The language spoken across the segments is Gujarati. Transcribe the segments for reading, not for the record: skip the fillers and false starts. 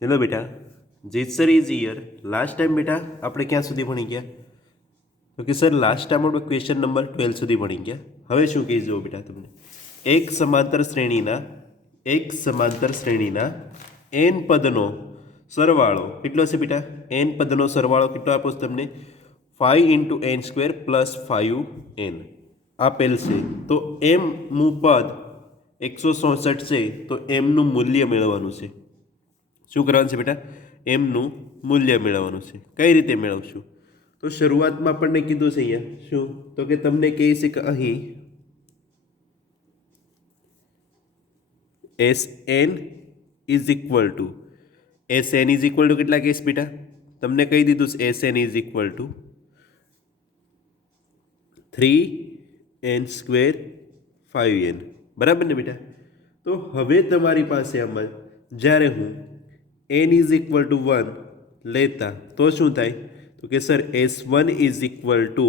હેલો બેટા, જીત sir is here. Last time બેટા આપણે ક્યાં સુધી ભણી ગયા? તો કે સર લાસ્ટ ટાઈમ આપણે ક્વેશ્ચન નંબર 12 સુધી ભણી ગયા. હવે શું કહી જુઓ બેટા તમને, એક સમાંતર શ્રેણીના n પદનો સરવાળો કેટલો છે બેટા? n પદનો સરવાળો કેટલો આપો છે તમને? 5 × n² + 5n આપેલ છે. તો mનું પદ 167 છે, તો mનું મૂલ્ય મેળવવાનું છે. શું કરવાનું છે બેટા? એમનું મૂલ્ય મેળવવાનું છે. કઈ રીતે મેળવશું? તો શરૂઆતમાં આપણને કીધું છે અહીંયા શું, તો કે તમને કહે છે કે અહીં Sn ઇઝ ઇક્વલ ટુ કેટલા કેસ બેટા? તમને કહી દીધું છે Sn is equal two 3n² 5n. બરાબર ને બેટા? તો હવે તમારી પાસે આમાં જ્યારે હું n ઇઝ ઇક્વલ ટુ 1 લેતા તો શું થાય? તો કે sir S1 is equal two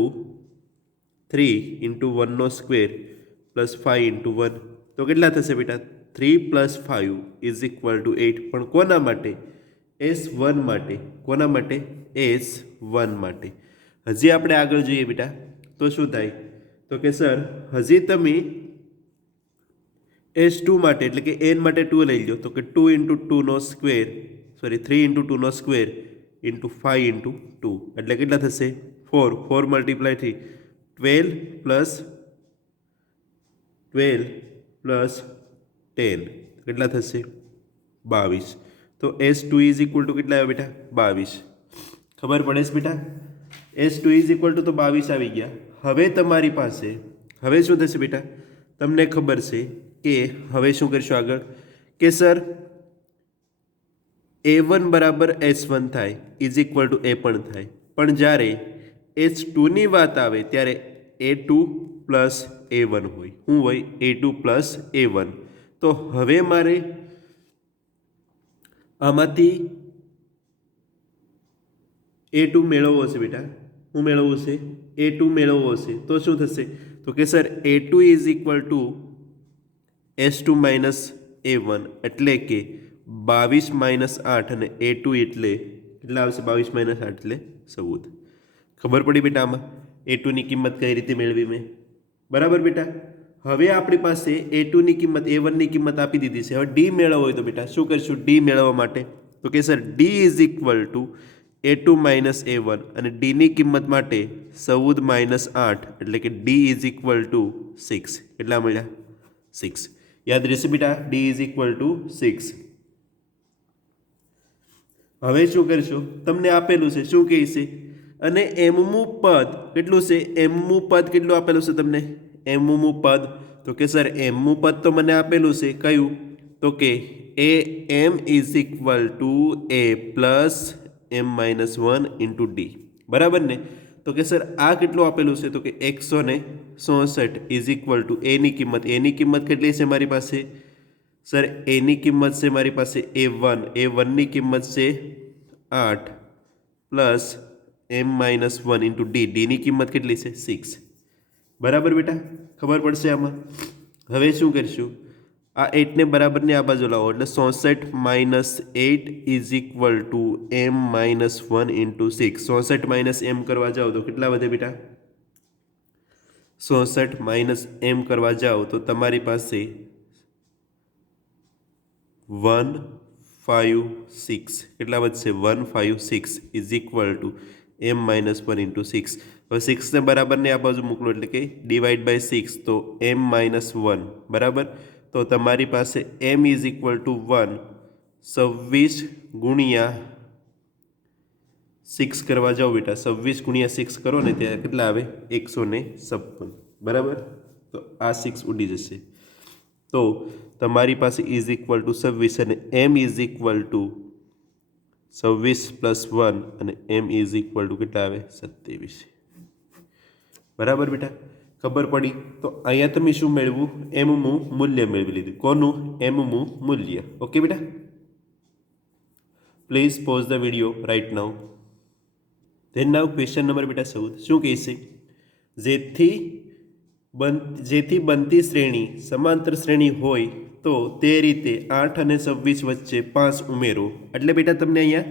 3 × 1² + 5 × 1. તો કેટલા થશે બેટા? 3 + 5 ઇઝ ઇક્વલ ટુ 8. પણ કોના માટે? S1 માટે. કોના માટે? S1 માટે. હજી આપણે આગળ જોઈએ બેટા તો શું થાય? તો કે સર હજી તમે S2 માટે એટલે કે n માટે 2 લઈ લો, તો કે 2 × 2² 3 × 2² × 5 × 2 એટલે કેટલા થશે? 4 × 3 12 + 10 કેટલા થશે? 22. તો S2 ઇઝ ઇક્વલ ટુ કેટલા આવ્યા બેટા? 22. ખબર પડે છે બેટા? S2 ઇઝ ઇક્વલ ટુ તો 22 આવી ગયા. હવે તમારી પાસે હવે શું થશે બેટા? તમને ખબર છે કે હવે શું કરશું આગળ? કે સર A1 બરાબર S1 થાય ઇઝ ઇક્વલ ટુ એ પણ થાય. પણ જ્યારે S2ની વાત આવે ત્યારે A2 + A1 હોય. શું હોય? A2 + A1. તો હવે મારે આમાંથી A2 મેળવવો છે બેટા. શું મેળવવું છે? A2 મેળવવો છે. તો શું થશે? તો કે sir A2 is equal two S2 - A1 એટલે કે 22 - 8 અને A2 એટલે કેટલા આવશે? 22 - 8 એટલે 14. ખબર પડી બેટા આમાં A2ની કિંમત કઈ રીતે મેળવી મેં? બરાબર બેટા? હવે આપણી પાસે A2ની કિંમત A1ની કિંમત આપી દીધી છે. હવે D મેળવવો હોય તો બેટા શું કરીશું D મેળવવા માટે? તો કે sir D is equal two A2 - A1 અને Dની કિંમત માટે 14 - 8 એટલે કે D ઇઝ ઇક્વલ ટુ 6. કેટલા મળ્યા? 6. યાદ રહેશે બેટા? D is equal two 6. હવે શું કરશો? તમને આપેલું છે શું કહે છે? અને એમનું પદ કેટલું છે? એમનું પદ કેટલું આપેલું છે તમને? એમનું પદ તો કે સર એમનું પદ તો મને આપેલું છે. કયું? તો કે AM is equal to A plus M-1 into D. બરાબર ને? તો કે સર આ કેટલું આપેલું છે? તો કે 167 ઇઝ ઇક્વલ ટુ એની કિંમત કેટલી છે મારી પાસે? સર એની કિંમત છે મારી પાસે A1ની કિંમત છે 8 પ્લસ M-1 ઇન્ટુ Dની કિંમત કેટલી છે? 6. બરાબર બેટા? ખબર પડશે આમાં? હવે શું કરીશું? આ 8ને બરાબરની આ બાજુ લાવો એટલે 67 - 8 is equal two M-1 into 6. 67 - M કરવા જાઓ તો કેટલા વધે બેટા? 67 - M કરવા જાઓ તો તમારી પાસે 156 કેટલા વધશે? 156 is equal two M-1 into 6. હવે 6ને બરાબરને આ બાજુ મોકલો એટલે કે ડિવાઈડ બાય 6 તો M-1 બરાબર. તો તમારી પાસે M ઇઝ ઇક્વલ ટુ 1 26 ગુણ્યા 6 કરવા જાઓ બેટા 26 ગુણ્યા 6 કરો ને ત્યારે કેટલા આવે? 156. બરાબર? તો આ 6 ઉડી જશે. તો તમારી પાસે ઇઝ ઇક્વલ ટુ 26 અને M ઇઝ ઇક્વલ ટુ 26 + 1 અને M ઇઝ ઇક્વલ ટુ કેટલા આવે? 27. બરાબર બેટા? ખબર પડી? તો અહીંયા તમે શું મેળવ્યું? એમનું મૂલ્ય મેળવી લીધું. કોનું? એમનું મૂલ્ય. ઓકે બેટા? Please pause the video right now. Then now question number બેટા 14 શું કહે છે? જેથી જેથી બનતી શ્રેણી સમાંતર શ્રેણી હોય તો તે રીતે 8 અને 26 વચ્ચે 5 ઉમેરો. એટલે બેટા તમને અહીંયા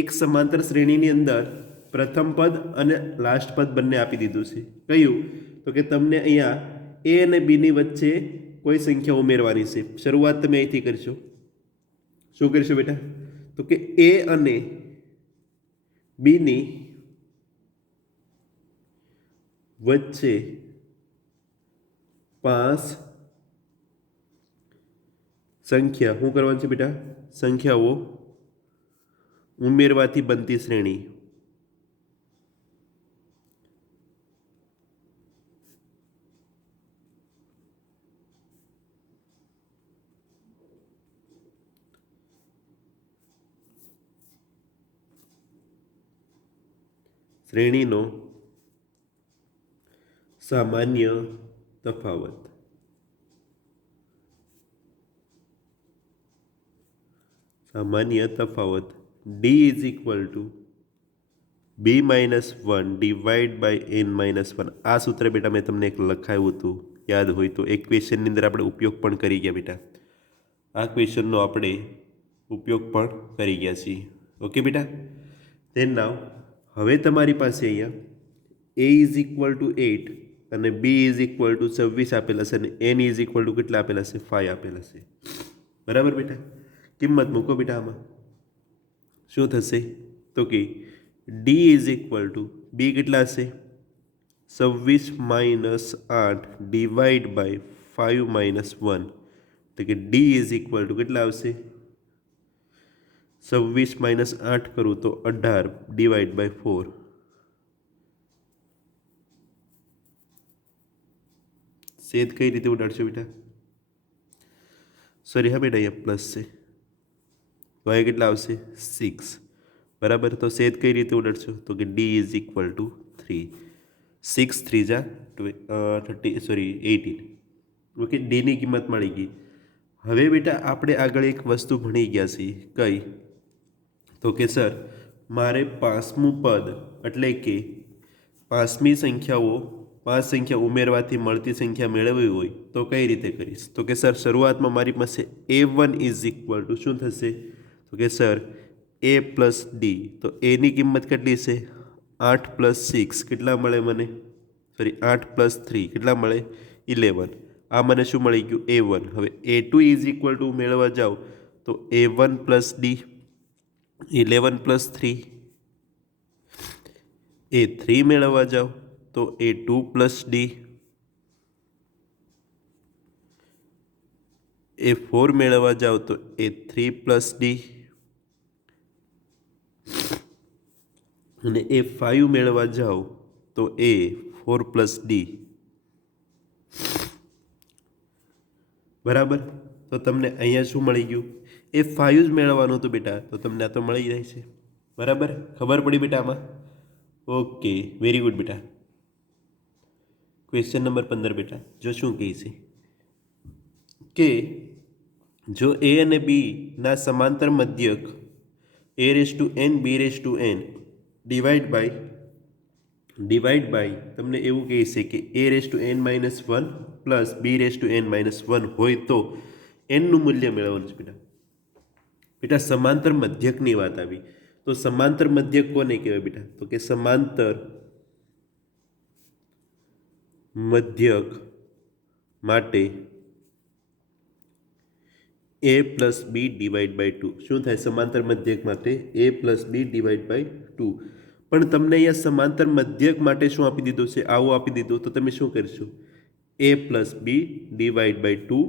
એક સમાંતર શ્રેણીની અંદર પ્રથમ પદ અને લાસ્ટ પદ બંને આપી દીધું છે. કયું? તો કે તમને અહીંયા એ અને બીની વચ્ચે કોઈ સંખ્યા ઉમેરવાની છે. શરૂઆત તમે અહીંથી કરશો. શું કરશો બેટા? તો કે એ અને બીની વચ્ચે 5 સંખ્યા શું કરવાની છે બેટા? સંખ્યાઓ ઉમેરવાથી બનતી શ્રેણી. શ્રેણીનો સામાન્ય તફાવત. સામાન્ય તફાવત d is equal to b minus 1 divide by n minus 1. આ સૂત્ર બેટા મેં તમને એક લખાયું હતું, યાદ હોય તો. એક ક્વેશ્ચનની અંદર આપણે ઉપયોગ પણ કરી ગયા બેટા. આ ક્વેશ્ચનનો આપણે ઉપયોગ પણ કરી ગયા છીએ. ઓકે બેટા. ધેન નાવ હવે તમારી પાસે અહીંયા a ઇઝ ઇક્વલ ટુ 8 અને b ઇઝ ઇક્વલ ટુ 26 આપેલા છે અને n ઇઝ ઇક્વલ ટુ કેટલા આપેલા છે? 5 આપેલા છે. બરાબર બેટા? કિંમત મૂકો બેટા આમાં. શું થશે? તો કે d is equal to b કેટલા હશે? 26 માઇનસ 8 ડિવાઈડ બાય 5 માઇનસ 1. તો કે d ઇઝ ઇક્વલ ટુ કેટલા આવશે? 26 માઇનસ 8 કરું તો 18 ડિવાઈડ બાય 4. છેદ કઈ રીતે ઉડાડશો બેટા? સોરી હા બેટા, અહીંયા પ્લસ છે તો અહીંયા કેટલા આવશે? 6. બરાબર. તો છેદ કઈ રીતે ઉડાડશો? તો કે d ઇઝ ઇક્વલ ટુ 3. 6 3 જા 18. ઓકે, ડીની કિંમત મળી ગઈ. હવે બેટા આપણે આગળ એક વસ્તુ ભણી ગયા છીએ. કઈ? તો કે સર મારે 5મું પદ એટલે કે 5મી સંખ્યાઓ 5 સંખ્યા ઉમેરવાથી મળતી સંખ્યા મેળવવી હોય તો કઈ રીતે કરીશ? તો કે સર શરૂઆતમાં મારી પાસે a1 ઇઝ ઇક્વલ ટુ શું થશે? તો કે સર a પ્લસ ડી. તો એની કિંમત કેટલી છે? 8 પ્લસ 6 કેટલા મળે મને? સોરી 8 પ્લસ 3 કેટલા મળે? 11. આ મને શું મળી ગયું? a1. હવે a2 ઇઝ ઇક્વલ ટુ મેળવવા જાઓ તો a1 plus D 11 plus 3. a3 મેળવવા જાઓ તો a2 પ્લસ ડી. a4 મેળવવા જાઓ તો a3 પ્લસ ડી અને a5 મેળવવા જાઓ તો a4 પ્લસ ડી. બરાબર. તો તમને અહીંયા શું મળી ગયું? a5 જ મેળવવાનું હતું બેટા, તો તમને આ તો મળી જાય છે. બરાબર, ખબર પડી બેટા આમાં? ઓકે, વેરી ગુડ બેટા. ક્વેશ્ચન નંબર 15 બેટા જો શું કહે છે કે જો a અને b ના સમાંતર મધ્યક a⁴n b⁴n ડિવાઈડ બાય તમને એવું કહે છે કે a⁴n - 1 પ્લસ b⁴n - 1 હોય તો nનું મૂલ્ય મેળવવાનું છે બેટા. બેટા સમાંતર મધ્યકની વાત આવી તો સમાંતર મધ્યક કોને કહેવાય બેટા? તો કે સમાંતર મધ્યક માટે a plus B divide by 2. શું થાય? સમાંતર મધ્યક માટે a plus B divide by 2. પણ તમને અહીંયા સમાંતર મધ્યક માટે શું આપી દીધું છે? આવું આપી દીધું તો તમે શું કરશો? a plus B divide by 2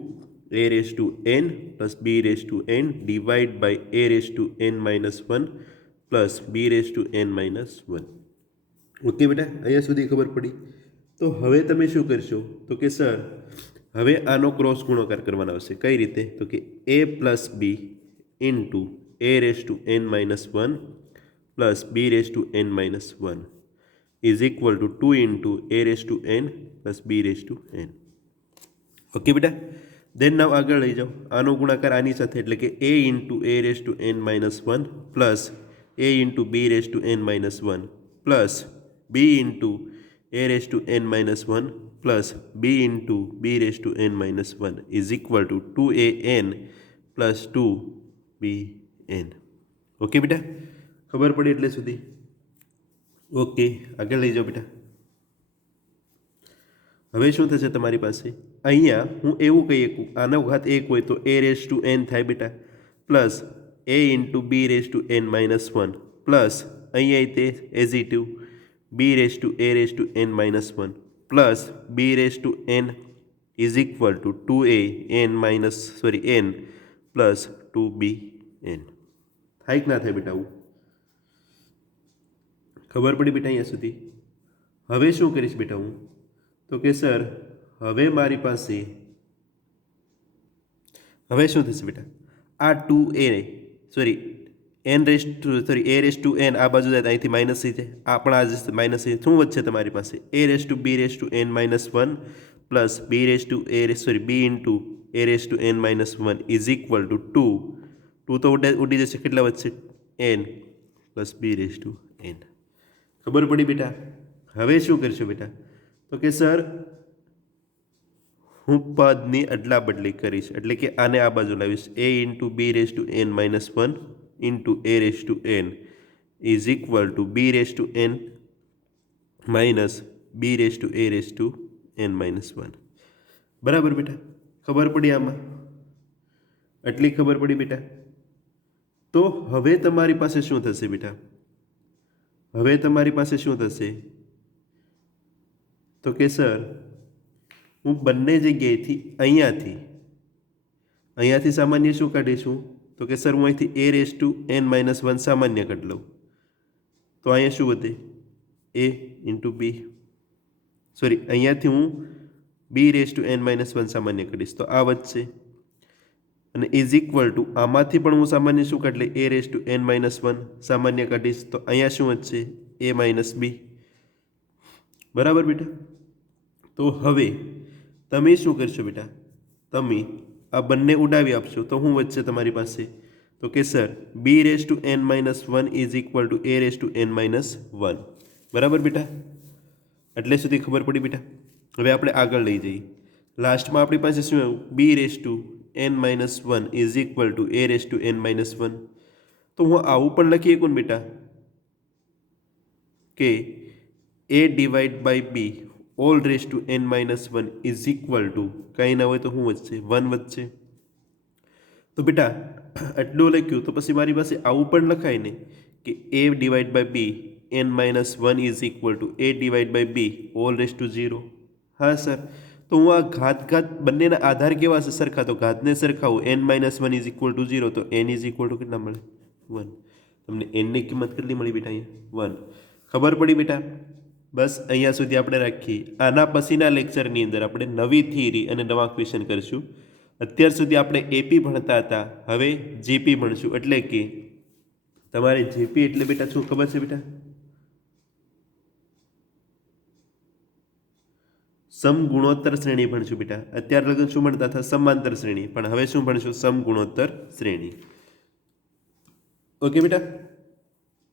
a⁴n plus b⁴n divide by a⁴n - 1 plus b⁴n - 1. Okay બેટા, અહીંયા સુધી ખબર પડી? તો હવે તમે શું કરશો? તો કે સર હવે આનો ક્રોસ ગુણાકાર કરવાનો આવશે. કઈ રીતે? તો કે a plus B into a⁴n - 1 plus b⁴n - 1 is equal to 2 into a⁴n plus b⁴n. Okay બેટા. દેન નાવ આગળ લઈ જાઓ. આનો ગુણાકાર આની સાથે એટલે કે a into a⁴n - 1 plus a into b⁴n - 1 plus b into a⁴n - 1 plus B into B raise to N minus one is equal to 2an plus 2bn. Okay બેટા, ખબર પડી એટલે સુધી? ઓકે, આગળ લઈ જાઓ બેટા. હવે શું થશે તમારી પાસે? અહીંયા હું એવું કહી શકું, આનો ઘાત 1 હોય તો a રેસ ટુ n થાય બેટા, plus a into B raise to N minus one, plus અહીંયા તે એઝ ઇટિવ B raise to a raise to N minus one, plus B raise to N is equal to 2an plus 2bn. થાય કે ના થાય બેટા? આવું ખબર પડી બેટા અહીંયા સુધી? હવે શું કરીશ બેટા હું? તો કે સર હવે મારી પાસે હવે શું થશે બેટા? આ 2a a raise to n આ બાજુ જાય તો અહીંથી માઇનસ થઈ જાય, આ પણ આ માઇનસ થઈ જાય. શું વધશે તમારી પાસે? a raise to B raise to n minus one plus B raise to B into a raise to n minus one is equal to 2 તો ઉડી જશે. કેટલા વધશે? n plus B raise to n. ખબર પડી બેટા? હવે શું કરશો બેટા? તો કે સર હું પદની અદલા બદલી કરીશ, એટલે કે આને આ બાજુ લાવીશ. a into B raise to n minus one into a raise to n is equal to B raise to n minus B raise to a raise to n minus one. બરાબર બેટા? ખબર પડી આમાં? એટલી ખબર પડી બેટા? તો હવે તમારી પાસે શું થશે બેટા? હવે તમારી પાસે શું થશે? તો કે સર હું બંને જગ્યાએથી અહીંયાથી સામાન્ય શું કાઢીશું? તો કે સર હું અહીંથી a raise to n minus one સામાન્ય કાઢી લઉં તો અહીંયા શું વધે? a ઇન્ટુ બી અહીંયાથી હું B raise to n minus one સામાન્ય કાઢીશ તો આ વધશે, અને ઇઝ ઇક્વલ ટુ આમાંથી પણ હું સામાન્ય શું કાઢી લઈ? a raise to n minus one સામાન્ય કાઢીશ તો અહીંયા શું વધશે? a માઇનસ બી. બરાબર બેટા? તો હવે તમે શું કરશો બેટા? તમે આ બંને ઉડાવી આપશો તો શું વધશે તમારી પાસે? તો કે sir B raise to n minus one is equal to a raise to n minus one. બરાબર બેટા? એટલે સુધી ખબર પડી બેટા? હવે આપણે આગળ લઈ જઈએ. લાસ્ટમાં આપણી પાસે શું આવ્યું? B raise to n minus one is equal to a raise to n minus one. તો હું આવું પણ લખી શકું ને બેટા કે a divide by B all raise to n minus one is equal to કંઈ ના હોય તો શું વધશે? 1 વધશે. તો બેટા આટલું લખ્યું તો પછી મારી પાસે આવું પણ લખાય ને કે a divide by B n minus one is equal to a divide by B all raise to 0. હા સર, તો હું આ ઘાત બંનેના આધાર કેવા છે? સરખા. તો ઘાતને સરખાવું. n minus one is equal two 0 તો n ઇઝ ઇક્વલ ટુ કેટલા મળે? 1. તમને nની કિંમત કેટલી મળી બેટા? અહીંયા 1. ખબર પડી બેટા? બસ અહીંયા સુધી આપણે રાખીએ. આના પછીના લેક્ચરની અંદર આપણે નવી થિયરી અને નવા ક્વેશ્ચન કરીશું. અત્યાર સુધી આપણે એપી ભણતા હતા, હવે જીપી ભણશું. એટલે કે તમારે જીપી એટલે બેટા શું ખબર છે બેટા? સમગુણોત્તર શ્રેણી ભણશું બેટા. અત્યાર લગન શું ભણતા હતા? સમાંતર શ્રેણી. પણ હવે શું ભણશું? સમગુણોત્તર શ્રેણી. ઓકે બેટા?